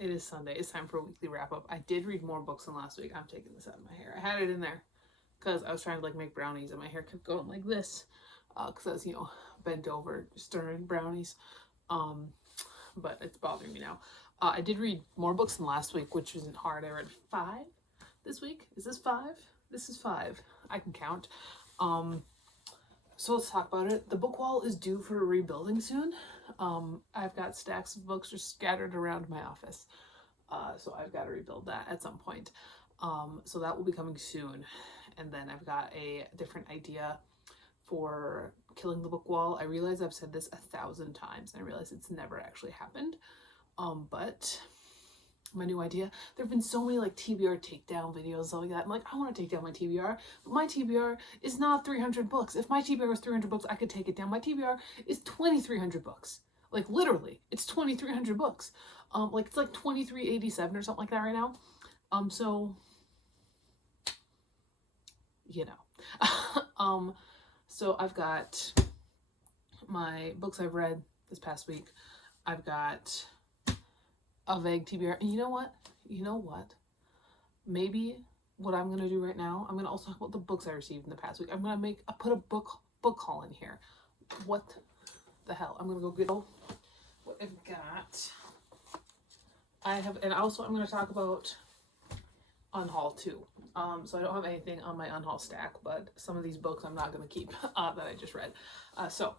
It is Sunday. It's time for a weekly wrap up. I did read more books than last week. I'm taking this out of my hair. I had it in there because I was trying to like make brownies and my hair kept going like this because I was, bent over stirring brownies. Um, but it's bothering me now. I did read more books than last week, which isn't hard. I read 5 this week. Is this 5? This is 5. I can count. So let's talk about it. The book wall is due for rebuilding soon. I've got stacks of books just scattered around my office. So I've got to rebuild that at some point. So that will be coming soon. And then I've got a different idea for killing the book wall. I realize I've said this 1,000 times and I realize it's never actually happened. But my new idea, there have been so many like TBR takedown videos, stuff like that. I'm like, I want to take down my TBR, but my TBR is not 300 books. If my TBR was 300 books, I could take it down. My TBR is 2,300 books. Like literally, it's 2,300 books. Like it's like 2,387 or something like that right now. So so I've got my books I've read this past week. I've got a vague TBR. And you know what? Maybe what I'm going to do right now, I'm going to also talk about the books I received in the past week. I'm going to put a book haul in here. What the hell? I'm going to go get what I've got. And also I'm going to talk about unhaul too. So I don't have anything on my unhaul stack, but some of these books I'm not going to keep that I just read. So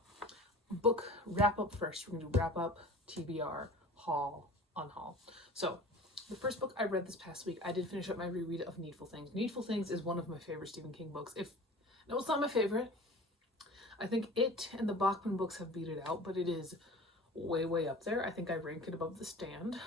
book wrap up first. We're going to do wrap up, TBR, haul, unhaul. So the first book I read this past week, I did finish up my reread of Needful Things. Needful Things is one of my favorite Stephen King books. No, it's not my favorite. I think it and the Bachman books have beat it out, but it is way, way up there. I think I rank it above The Stand,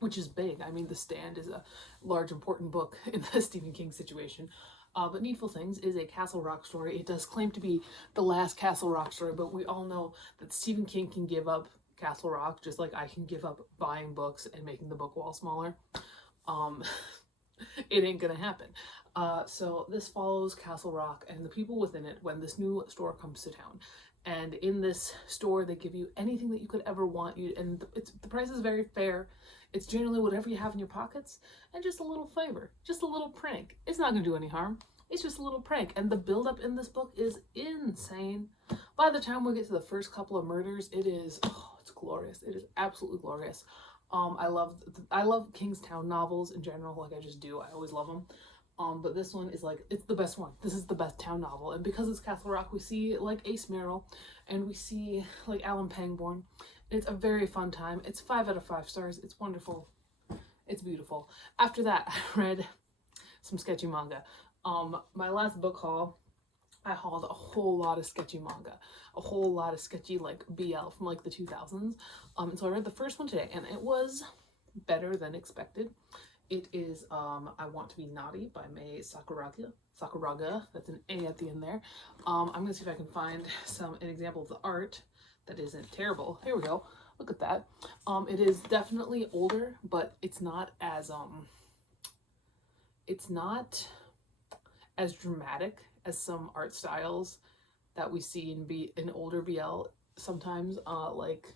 which is big. I mean, The Stand is a large, important book in the Stephen King situation. But Needful Things is a Castle Rock story. It does claim to be the last Castle Rock story, but we all know that Stephen King can give up Castle Rock just like I can give up buying books and making the book wall smaller. It ain't gonna happen. So this follows Castle Rock and the people within it when this new store comes to town. And in this store, they give you anything that you could ever want. And the price is very fair. It's generally whatever you have in your pockets and just a little favor, just a little prank. It's not gonna do any harm. It's just a little prank. And the buildup in this book is insane. By the time we get to the first couple of murders, it's glorious. It is absolutely glorious. I love Kingstown novels in general. Like I just do. I always love them. But this one is like, it's the best one. This is the best town novel. And because it's Castle Rock, we see like Ace Merrill and we see like Alan Pangborn. It's a very fun time. It's 5 out of 5 stars. It's wonderful. It's beautiful. After that, I read some sketchy manga. My last book haul, I hauled a whole lot of sketchy manga, a whole lot of sketchy like BL from like the 2000s. And so I read the first one today and it was better than expected. It is I Want to Be Naughty by Mai Sakuraga. That's an A at the end there. I'm gonna see if I can find an example of the art that isn't terrible. Here we go. Look at that. It is definitely older, but it's not as dramatic as some art styles that we see in older BL sometimes. Like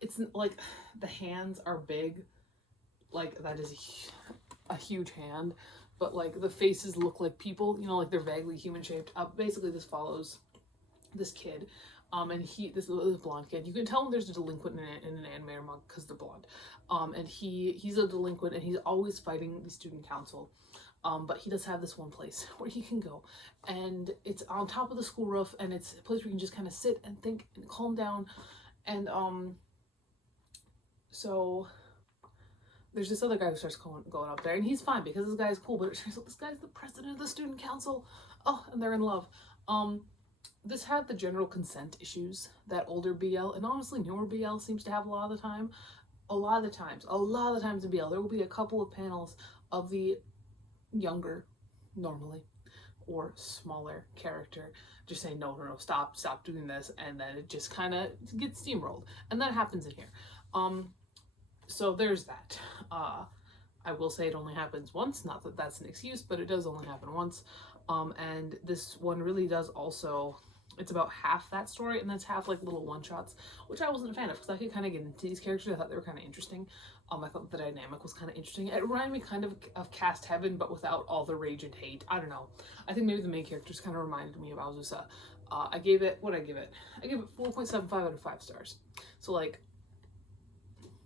it's like the hands are big, like that is a huge hand, but like the faces look like people, like they're vaguely human shaped. Basically this follows this kid, and this blonde kid. You can tell when there's a delinquent in an anime or manga because they're blonde. And he's a delinquent and he's always fighting the student council. But he does have this one place where he can go, and it's on top of the school roof, and it's a place where you can just kind of sit and think and calm down. And so there's this other guy who starts going up there, and he's fine because this guy is cool, but it turns out this guy's the president of the student council. Oh, and they're in love. This had the general consent issues that older BL and honestly newer BL seems to have a lot of the time. A lot of the times in BL, there will be a couple of panels of the younger, normally, or smaller character just saying no, stop doing this, and then it just kind of gets steamrolled, and that happens in here. So there's that. I will say it only happens once, not that that's an excuse, but it does only happen once. And this one really does also it's about half that story, and then it's half like little one-shots, which I wasn't a fan of because I could kind of get into these characters. I thought they were kind of interesting. I thought the dynamic was kind of interesting. It reminded me kind of Cast Heaven, but without all the rage and hate. I don't know. I think maybe the main characters kind of reminded me of Azusa. I gave it, what did I give it? I gave it 4.75 out of 5 stars. So like,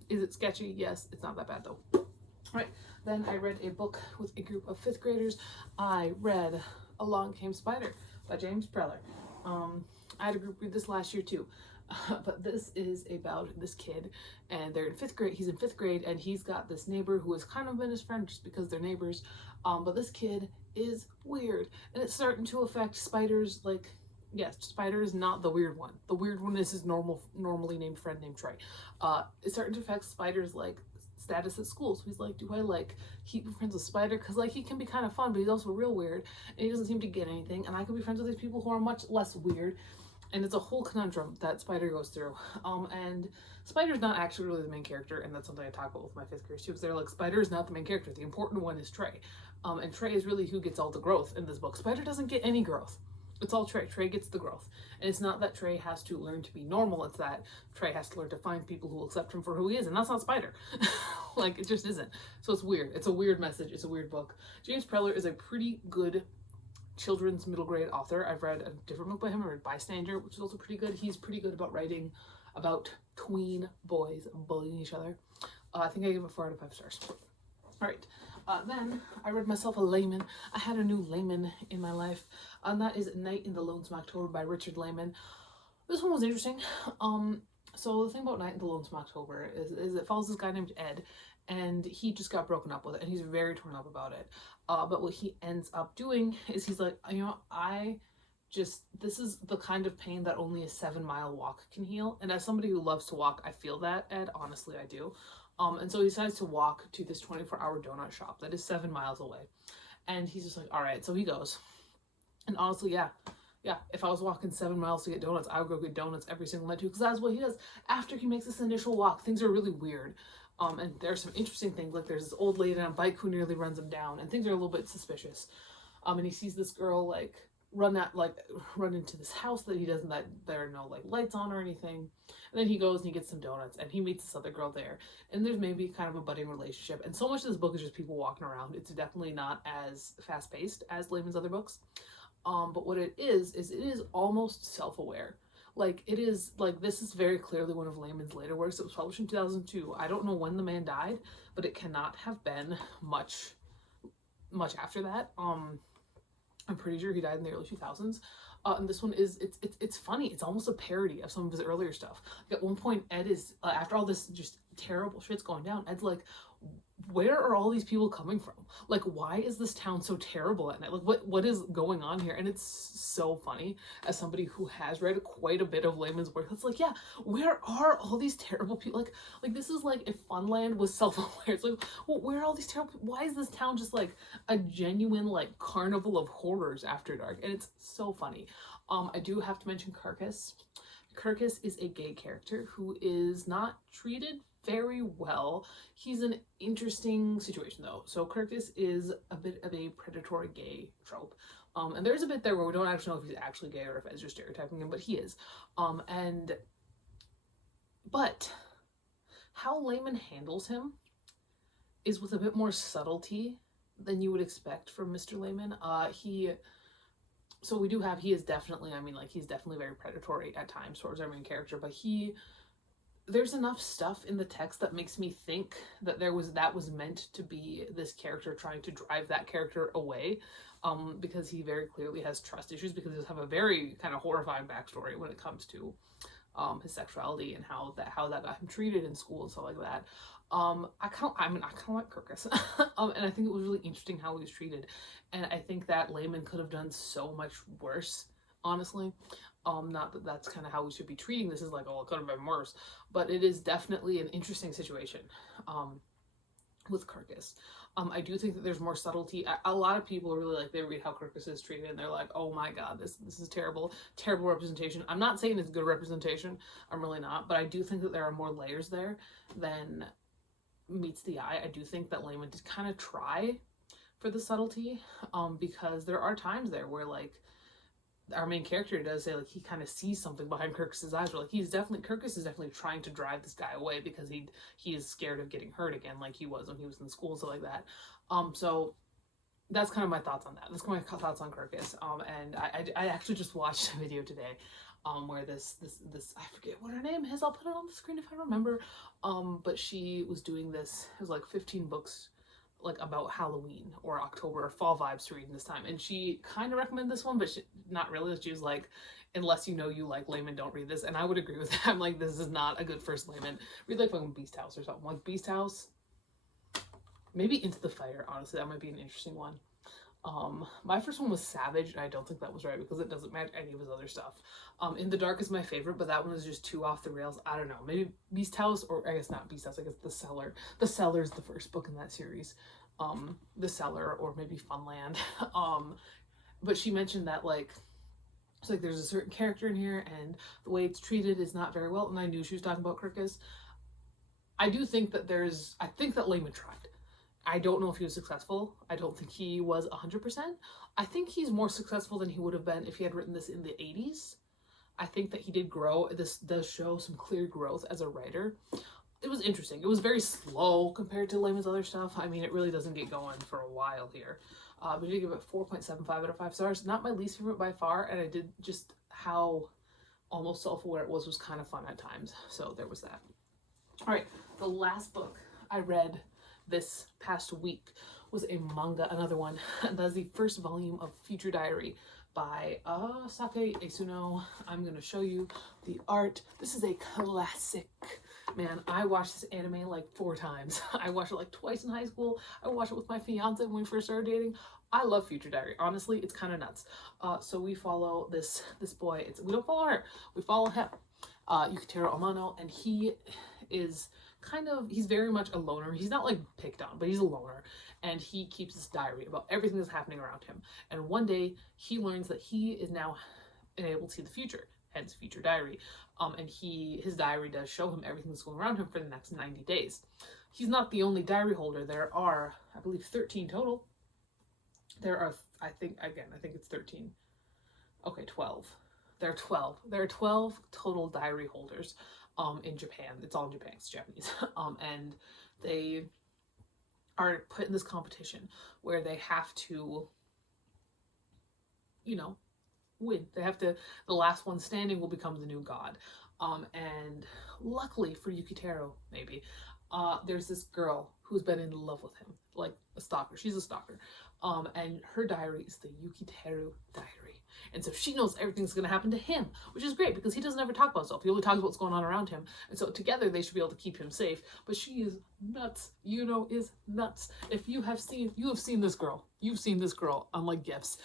is it sketchy? Yes, it's not that bad though. All right, then I read a book with a group of 5th graders. I read Along Came Spider by James Preller. I had a group read this last year too. But this is about this kid, and they're in 5th grade. He's in 5th grade, and he's got this neighbor who has kind of been his friend just because they're neighbors. But this kid is weird, and it's starting to affect Spider's, like, yes, Spider is not the weird one. The weird one is his normally named friend named Trey. It's starting to affect Spider's, like, status at school. So he's like, do I like keep friends with Spider? Because like he can be kind of fun, but he's also real weird, and he doesn't seem to get anything. And I could be friends with these people who are much less weird. And it's a whole conundrum that Spider goes through. And Spider's not actually really the main character, and that's something I talk about with my 5th graders too, because they're like, Spider is not the main character. The important one is Trey. And Trey is really who gets all the growth in this book. Spider doesn't get any growth. It's all Trey. Trey gets the growth. And it's not that Trey has to learn to be normal, it's that Trey has to learn to find people who will accept him for who he is, and that's not Spider. Like, it just isn't. So it's weird. It's a weird message. It's a weird book. James Preller is a pretty good children's middle grade author. I've read a different book by him. I read Bystander, which is also pretty good. He's pretty good about writing about tween boys bullying each other. I think I gave it 4 out of 5 stars. All right. Then I read myself a layman. I had a new layman in my life, and that is Night in the Lonesome October by Richard Layman. This one was interesting. So the thing about Night in the Lonesome October is it follows this guy named Ed, and he just got broken up with it, and he's very torn up about it. But what he ends up doing is he's like, you know, this is the kind of pain that only a 7-mile walk can heal. And as somebody who loves to walk, I feel that, Ed. Honestly, I do. And so he decides to walk to this 24-hour donut shop that is 7 miles away. And he's just like, all right, so he goes. And honestly, yeah, if I was walking 7 miles to get donuts, I would go get donuts every single night too, because that's what he does. After he makes this initial walk, things are really weird. And there's some interesting things, like there's this old lady on a bike who nearly runs him down, and things are a little bit suspicious. And he sees this girl, like, run into this house that he doesn't, that there are no, like, lights on or anything. And then he goes and he gets some donuts, and he meets this other girl there. And there's maybe kind of a budding relationship. And so much of this book is just people walking around. It's definitely not as fast-paced as Layman's other books. But what it is it is almost self-aware. Like, it is, like, this is very clearly one of Layman's later works. It was published in 2002. I don't know when the man died, but it cannot have been much after that. I'm pretty sure he died in the early 2000s. And this one is, it's funny. It's almost a parody of some of his earlier stuff. Like, at one point, Ed is, after all this just terrible shit's going down, Ed's like, where are all these people coming from? Like, why is this town so terrible at night? Like, what is going on here? And it's so funny as somebody who has read quite a bit of Layman's work. It's like, yeah, where are all these terrible people? Like this is like if Funland was self-aware. It's like, well, where are all these terrible people? Why is this town just like a genuine like carnival of horrors after dark? And it's so funny. I do have to mention Kirkus. Kirkus is a gay character who is not treated very well. He's an interesting situation though. So Kirkus is a bit of a predatory gay trope. And there's a bit there where we don't actually know if he's actually gay or if it's just stereotyping him, but he is. But how Layman handles him is with a bit more subtlety than you would expect from Mr. Layman. So we do have, he is definitely, I mean, like, he's definitely very predatory at times towards our main character, but there's enough stuff in the text that makes me think that that was meant to be this character trying to drive that character away, because he very clearly has trust issues, because he does have a very kind of horrifying backstory when it comes to his sexuality and how that got him treated in school and stuff like that. I kind of like Kirkus. And I think it was really interesting how he was treated. And I think that Layman could have done so much worse, honestly. Not that that's kind of how we should be treating this, is like, oh, it could have been worse. But it is definitely an interesting situation with Kirkus. I do think that there's more subtlety. A lot of people really, like, they read how Kirkus is treated and they're like, oh my god, this is terrible representation. I'm not saying it's good representation. I'm really not. But I do think that there are more layers there than meets the eye. I do think that Layman did kind of try for the subtlety, because there are times there where, like, our main character does say, like, he kind of sees something behind Kirkus's eyes. Or like, Kirkus is definitely trying to drive this guy away because he is scared of getting hurt again, like he was when he was in school and stuff like that. So that's kind of my thoughts on that. That's kind of my thoughts on Kirkus. And I actually just watched a video today, where this I forget what her name is. I'll put it on the screen if I remember. But she was doing this. It was like 15 books, like about Halloween or October or fall vibes to read in this time, and she kind of recommended this one, but not really. She was like, unless you know you like layman, don't read this. And I would agree with that. I'm like, this is not a good first layman. Read like fucking Beast House or something. Like Beast House, maybe Into the Fire. Honestly, that might be an interesting one. My first one was Savage, and I don't think that was right because it doesn't match any of his other stuff. In the Dark is my favorite, but that one is just too off the rails. I don't know, maybe Beast House, or I guess not Beast House, I guess The Cellar. The Cellar is the first book in that series. The Cellar, or maybe Funland. But she mentioned that, like, it's like there's a certain character in here and the way it's treated is not very well, and I knew she was talking about Kirkus. I think that Layman tried. I don't know if he was successful. I don't think he was 100%. I think he's more successful than he would have been if he had written this in the 80s. I think that he did grow. This does show some clear growth as a writer. It was interesting. It was very slow compared to Layman's other stuff. I mean, it really doesn't get going for a while here. But I did give it 4.75 out of 5 stars. Not my least favorite by far, and I did just how almost self-aware it was kind of fun at times. So there was that. All right, the last book I read this past week was a manga, another one. That's the first volume of Future Diary by Sake Isuno. I'm gonna show you the art. This is a classic. Man, I watched this anime like 4 times. I watched it like twice in high school. I watched it with my fiance when we first started dating. I love Future Diary. Honestly, it's kind of nuts. So we follow this boy. We don't follow her. We follow him, Yukiteru Amano, and he is he's very much a loner. He's not like picked on, but he's a loner, and he keeps this diary about everything that's happening around him. And one day he learns that he is now able to see the future, hence Future Diary. And his diary does show him everything that's going around him for the next 90 days. He's not the only diary holder. There are, I believe, 13 total. There are, I think it's 13. Okay, 12. There are 12. There are 12 total diary holders. In Japan. It's all in Japan, it's Japanese. And they are put in this competition where they have to, win. The last one standing will become the new god. And luckily for Yukiteru, maybe, there's this girl who's been in love with him, like a stalker. She's a stalker. And her diary is the Yukiteru diary. And so she knows everything's going to happen to him, which is great because he doesn't ever talk about himself. He only talks about what's going on around him. And so together they should be able to keep him safe. But she is nuts. Is nuts. If you have seen this girl. You've seen this girl on like GIFs.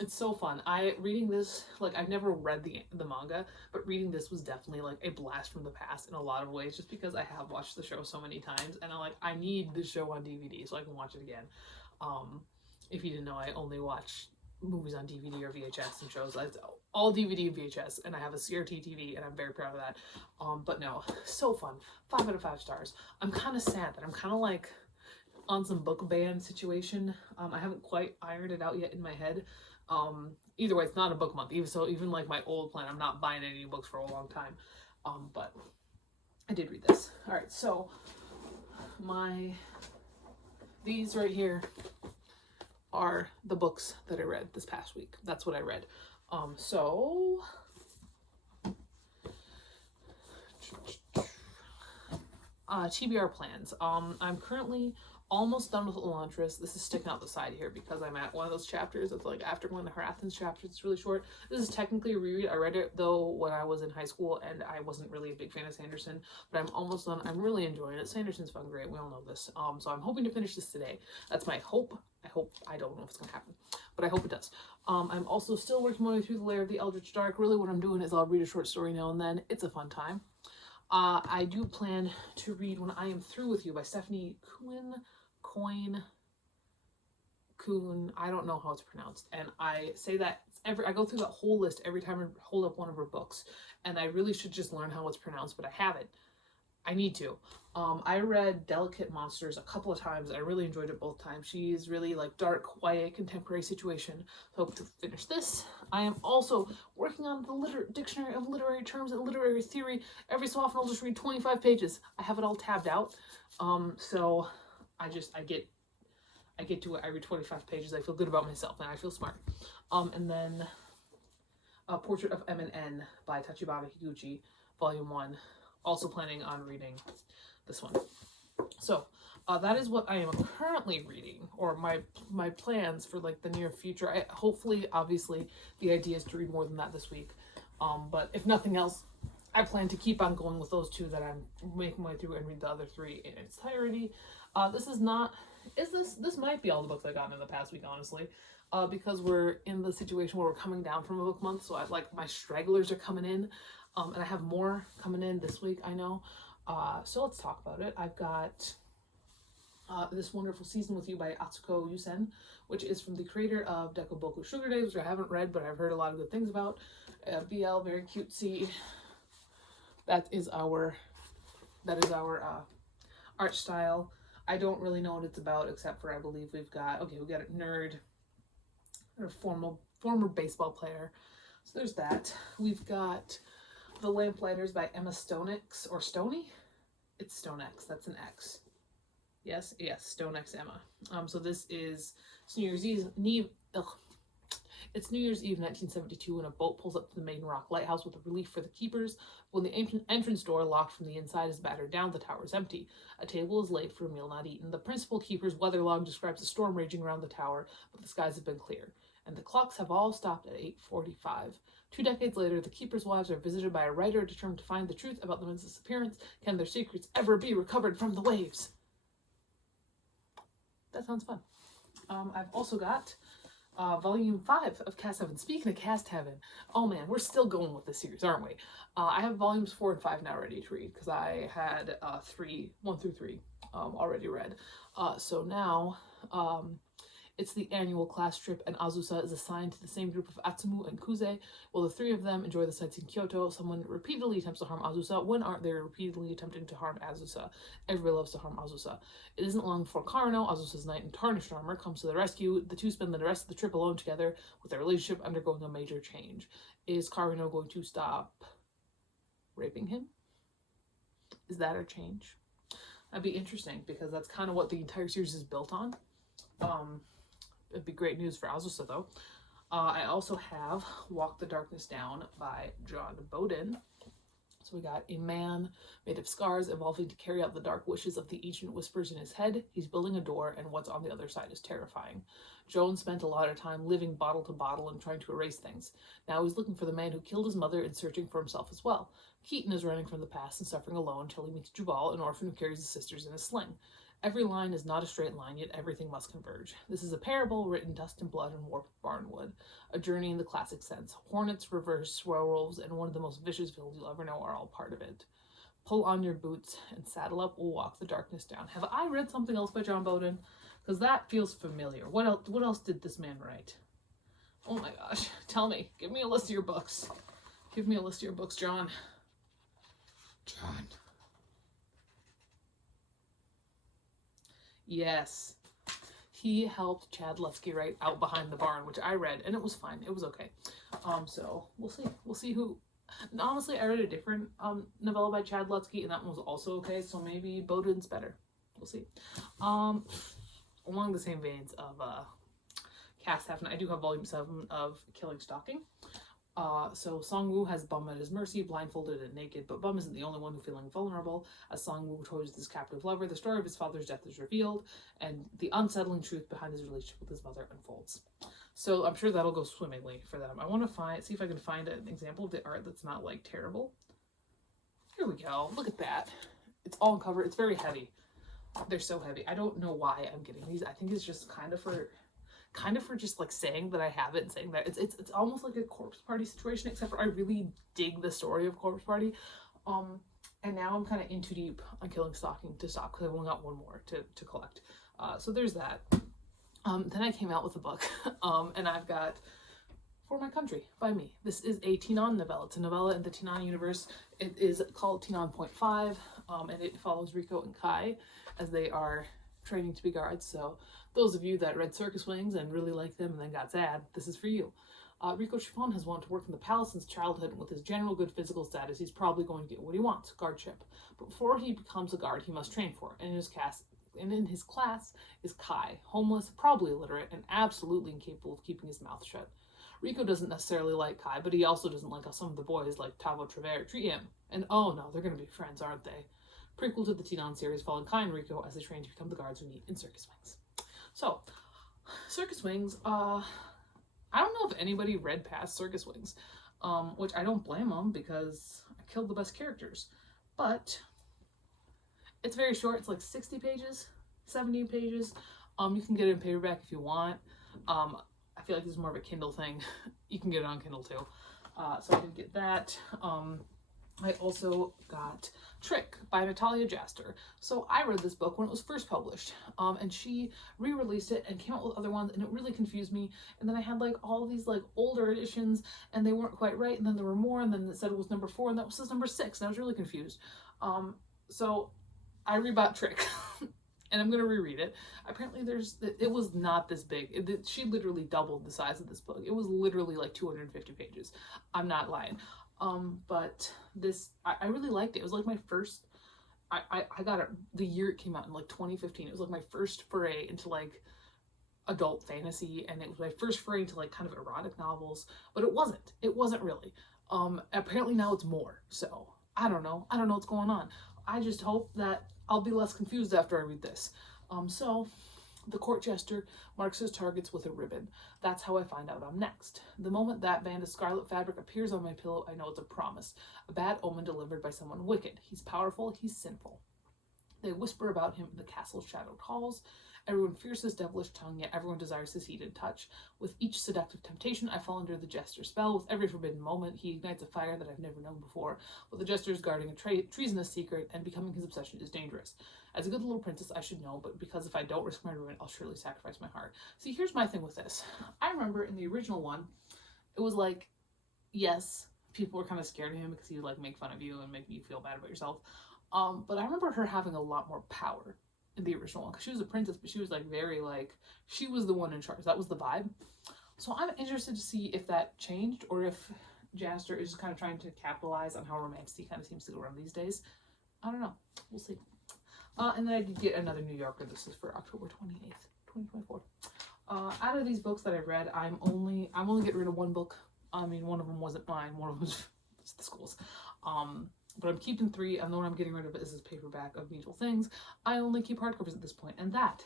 It's so fun. Reading this, like, I've never read the manga, but reading this was definitely like a blast from the past in a lot of ways, just because I have watched the show so many times, and I need the show on DVD so I can watch it again. If you didn't know, I only watch movies on DVD or VHS and shows. All DVD and VHS, and I have a CRT TV, and I'm very proud of that. But no, so fun. 5 out of 5 stars. I'm kind of sad that I'm kind of like on some book ban situation. I haven't quite ironed it out yet in my head. Either way, it's not a book month. Even like my old plan, I'm not buying any books for a long time. But I did read this. All right, so these right here are the books that I read this past week. That's what I read. So TBR plans. I'm currently almost done with Elantris. This is sticking out the side here because I'm at one of those chapters. It's like after one of the Harathins chapters. It's really short. This is technically a reread. I read it though when I was in high school, and I wasn't really a big fan of Sanderson, but I'm almost done. I'm really enjoying it. Sanderson's fucking great. We all know this. So I'm hoping to finish this today. That's my hope. I don't know if it's gonna happen, but I hope it does. I'm also still working my way through the Lair of the Eldritch Dark. Really what I'm doing is I'll read a short story now and then. It's a fun time. I do plan to read When I Am Through With You by Stephanie Coyne. I don't know how it's pronounced, and I say that I go through that whole list every time I hold up one of her books, and I really should just learn how it's pronounced, but I haven't. I need to. I read Delicate Monsters a couple of times. I really enjoyed it both times. She's really like dark, quiet, contemporary situation. Hope to finish this. I am also working on the Dictionary of Literary Terms and Literary Theory. Every so often I'll just read 25 pages. I have it all tabbed out. So I get to it. I read 25 pages. I feel good about myself and I feel smart. And then a Portrait of M and N by Tachibana Higuchi, Volume 1. Also planning on reading this one. So that is what I am currently reading, or my plans for like the near future. Hopefully, obviously, the idea is to read more than that this week. But if nothing else, I plan to keep on going with those 2 that I'm making my way through and read the other 3 in its entirety. This might be all the books I got in the past week, honestly. Because we're in the situation where we're coming down from a book month, so my stragglers are coming in, and I have more coming in this week, I know. So let's talk about it. I've got This Wonderful Season with You by Atsuko Yusen, which is from the creator of Dekoboku Sugar Days, which I haven't read, but I've heard a lot of good things about. BL, very cutesy. That is our art style. I don't really know what it's about, except for I believe we got a nerd, or a former baseball player. So there's that. We've got The Lamplighters by Emma Stonex, or Stoney? It's Stonex, that's an X. Yes, Stonex Emma. So this is New Year's Eve. It's New Year's Eve 1972 when a boat pulls up to the Maiden Rock Lighthouse with a relief for the keepers. When the entrance door, locked from the inside, is battered down, the tower is empty. A table is laid for a meal not eaten. The principal keeper's weather log describes a storm raging around the tower, but the skies have been clear. And the clocks have all stopped at 8:45. 2 decades later, the keepers' wives are visited by a writer determined to find the truth about the men's disappearance. Can their secrets ever be recovered from the waves? That sounds fun. I've also got Volume 5 of Cast Heaven. Speaking of Cast Heaven, oh man, we're still going with this series, aren't we? I have Volumes 4 and 5 now ready to read, because I had 1 through 3 already read. So now it's the annual class trip, and Azusa is assigned to the same group of Atsumu and Kuze. While the 3 of them enjoy the sights in Kyoto, someone repeatedly attempts to harm Azusa. When aren't they repeatedly attempting to harm Azusa? Everybody loves to harm Azusa. It isn't long before Karano, Azusa's knight in tarnished armor, comes to the rescue. The 2 spend the rest of the trip alone together, with their relationship undergoing a major change. Is Karano going to stop raping him? Is that a change? That'd be interesting, because that's kind of what the entire series is built on. It'd be great news for Azusa, though. I also have Walk the Darkness Down by John Bowden. So we got a man made of scars evolving to carry out the dark wishes of the ancient whispers in his head. He's building a door, and what's on the other side is terrifying. Joan spent a lot of time living bottle to bottle and trying to erase things. Now he's looking for the man who killed his mother and searching for himself as well. Keaton is running from the past and suffering alone until he meets Juval, an orphan who carries his sisters in a sling. Every line is not a straight line, yet everything must converge. This is a parable written dust and blood and warped barnwood. A journey in the classic sense. Hornets, reverse werewolves, and one of the most vicious villains you'll ever know are all part of it. Pull on your boots and saddle up, we'll walk the darkness down. Have I read something else by John Bowden? Because that feels familiar. What else did this man write? Oh my gosh. Tell me. Give me a list of your books. Give me a list of your books, John. John. Yes, he helped Chad Lutsky write Out Behind the Barn, which I read, and it was fine. It was okay. So we'll see. We'll see who. And honestly, I read a different novella by Chad Lutsky, and that one was also okay. So maybe Bowden's better. We'll see. Along the same veins of Cass Heaven, I do have Volume 7 of Killing Stalking. So Song-woo has Bum at his mercy, blindfolded and naked, but Bum isn't the only one who's feeling vulnerable. As Song-woo toys his captive lover, the story of his father's death is revealed, and the unsettling truth behind his relationship with his mother unfolds. So I'm sure that'll go swimmingly for them. I want to see if I can find an example of the art that's not, like, terrible. Here we go. Look at that. It's all on cover. It's very heavy. They're so heavy. I don't know why I'm getting these. I think it's just kind of for just like saying that I have it and saying that it's almost like a Corpse Party situation, except for I really dig the story of Corpse Party. And now I'm kind of in too deep on Killing Stalking to stop, because I've only got one more to collect. So there's that. Then I came out with a book, and I've got For My Country by me. This is a Tinan novella. It's a novella in the Tinan universe. It is called Tinan.5. and it follows Rico and Kai as they are training to be guards. So those of you that read Circus Wings and really liked them and then got sad, this is for you. Rico Chiffon has wanted to work in the palace since childhood, and with his general good physical status, he's probably going to get what he wants, guardship. But before he becomes a guard, he must train for it, and in his class is Kai, homeless, probably illiterate, and absolutely incapable of keeping his mouth shut. Rico doesn't necessarily like Kai, but he also doesn't like how some of the boys like Tavo Trevere treat him. And oh no, they're going to be friends, aren't they? Prequel to the Teen series, following Kai and Rico as they train to become the guards we meet in Circus Wings. So, Circus Wings, I don't know if anybody read past Circus Wings, which I don't blame them because I killed the best characters. But it's very short. It's like 60 pages, 70 pages. You can get it in paperback if you want. I feel like this is more of a Kindle thing. You can get it on Kindle too. So I did get that. I also got Trick by Natalia Jaster. So I read this book when it was first published, and she re-released it and came out with other ones, and it really confused me. And then I had like all these like older editions, and they weren't quite right, and then there were more, and then it said it was number 4, and that was number 6, and I was really confused. So I rebought Trick. And I'm going to reread it. Apparently it was not this big. She literally doubled the size of this book. It was literally like 250 pages. I'm not lying. But this, I really liked it. It was like my first, I got it the year it came out in like 2015. It was like my first foray into like adult fantasy, and it was my first foray into like kind of erotic novels, but it wasn't really. Apparently now it's more, so I don't know what's going on. I just hope that I'll be less confused after I read this. So the court jester marks his targets with a ribbon. That's how I find out I'm next. The moment that band of scarlet fabric appears on my pillow, I know it's a promise. A bad omen delivered by someone wicked. He's powerful, he's sinful. They whisper about him in the castle's shadowed halls. Everyone fears his devilish tongue, yet everyone desires his heated touch. With each seductive temptation, I fall under the jester's spell. With every forbidden moment, he ignites a fire that I've never known before. But the jester is guarding a treasonous secret, and becoming his obsession is dangerous. As a good little princess, I should know, but because if I don't risk my ruin, I'll surely sacrifice my heart. See, here's my thing with this. I remember in the original one, it was like, yes, people were kind of scared of him because he would like make fun of you and make you feel bad about yourself. But I remember her having a lot more power in the original one, because she was a princess, but she was like very like, she was the one in charge. That was the vibe. So I'm interested to see if that changed, or if Jaster is just kind of trying to capitalize on how romantic he kind of seems to go around these days. I don't know. We'll see. And then I did get another New Yorker. This is for October 28th, 2024. Out of these books that I've read, I'm only getting rid of one book. I mean, one of them wasn't mine. One of them was the school's. But I'm keeping 3, and the one I'm getting rid of is this paperback of Needful Things. I only keep hardcovers at this point, and that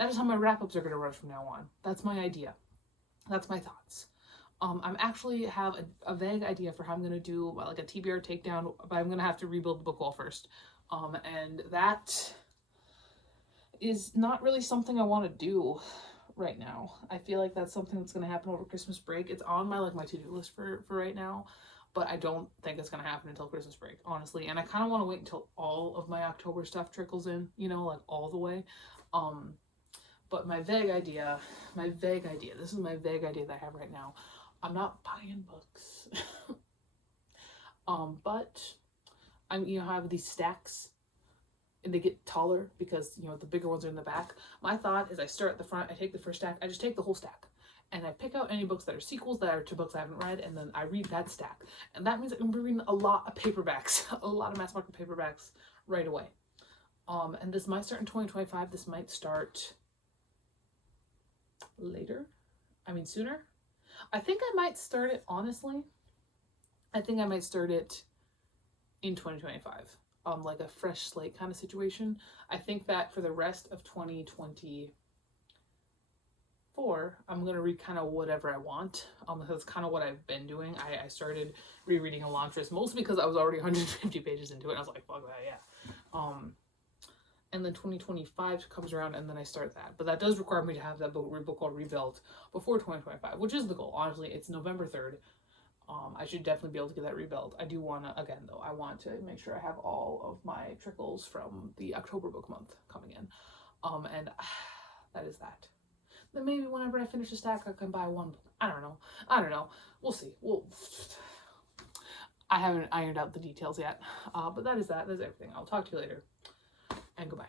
is how my wrap-ups are going to run from now on. That's my idea. That's my thoughts. I'm actually have a vague idea for how I'm going to do like a TBR takedown, but I'm going to have to rebuild the book wall first. And that is not really something I want to do right now. I feel like that's something that's going to happen over Christmas break. It's on my to-do list for right now. But I don't think it's going to happen until Christmas break, honestly. And I kind of want to wait until all of my October stuff trickles in, like all the way. But my vague idea, this is my vague idea that I have right now. I'm not buying books. But I'm, I have these stacks, and they get taller because, the bigger ones are in the back. My thought is I start at the front, I take the first stack, I just take the whole stack. And I pick out any books that are sequels that are to books I haven't read, and then I read that stack. And that means I'm going to be reading a lot of paperbacks, a lot of mass market paperbacks right away. And this might start in 2025. This might start later. Sooner. I think I might start it, honestly. I think I might start it in 2025. Like a fresh slate kind of situation. I think that for the rest of 2024, I'm going to read kind of whatever I want. That's kind of what I've been doing. I started rereading Elantris, mostly because I was already 150 pages into it. And I was like, fuck that, yeah. And then 2025 comes around, and then I start that. But that does require me to have that book all rebuilt before 2025, which is the goal. Honestly, it's November 3rd. I should definitely be able to get that rebuilt. I do want to, again, though, I want to make sure I have all of my trickles from the October book month coming in. And that is that. Then maybe whenever I finish a stack, I can buy one book. I don't know. We'll see. I haven't ironed out the details yet. But that is everything. I'll talk to you later, and goodbye.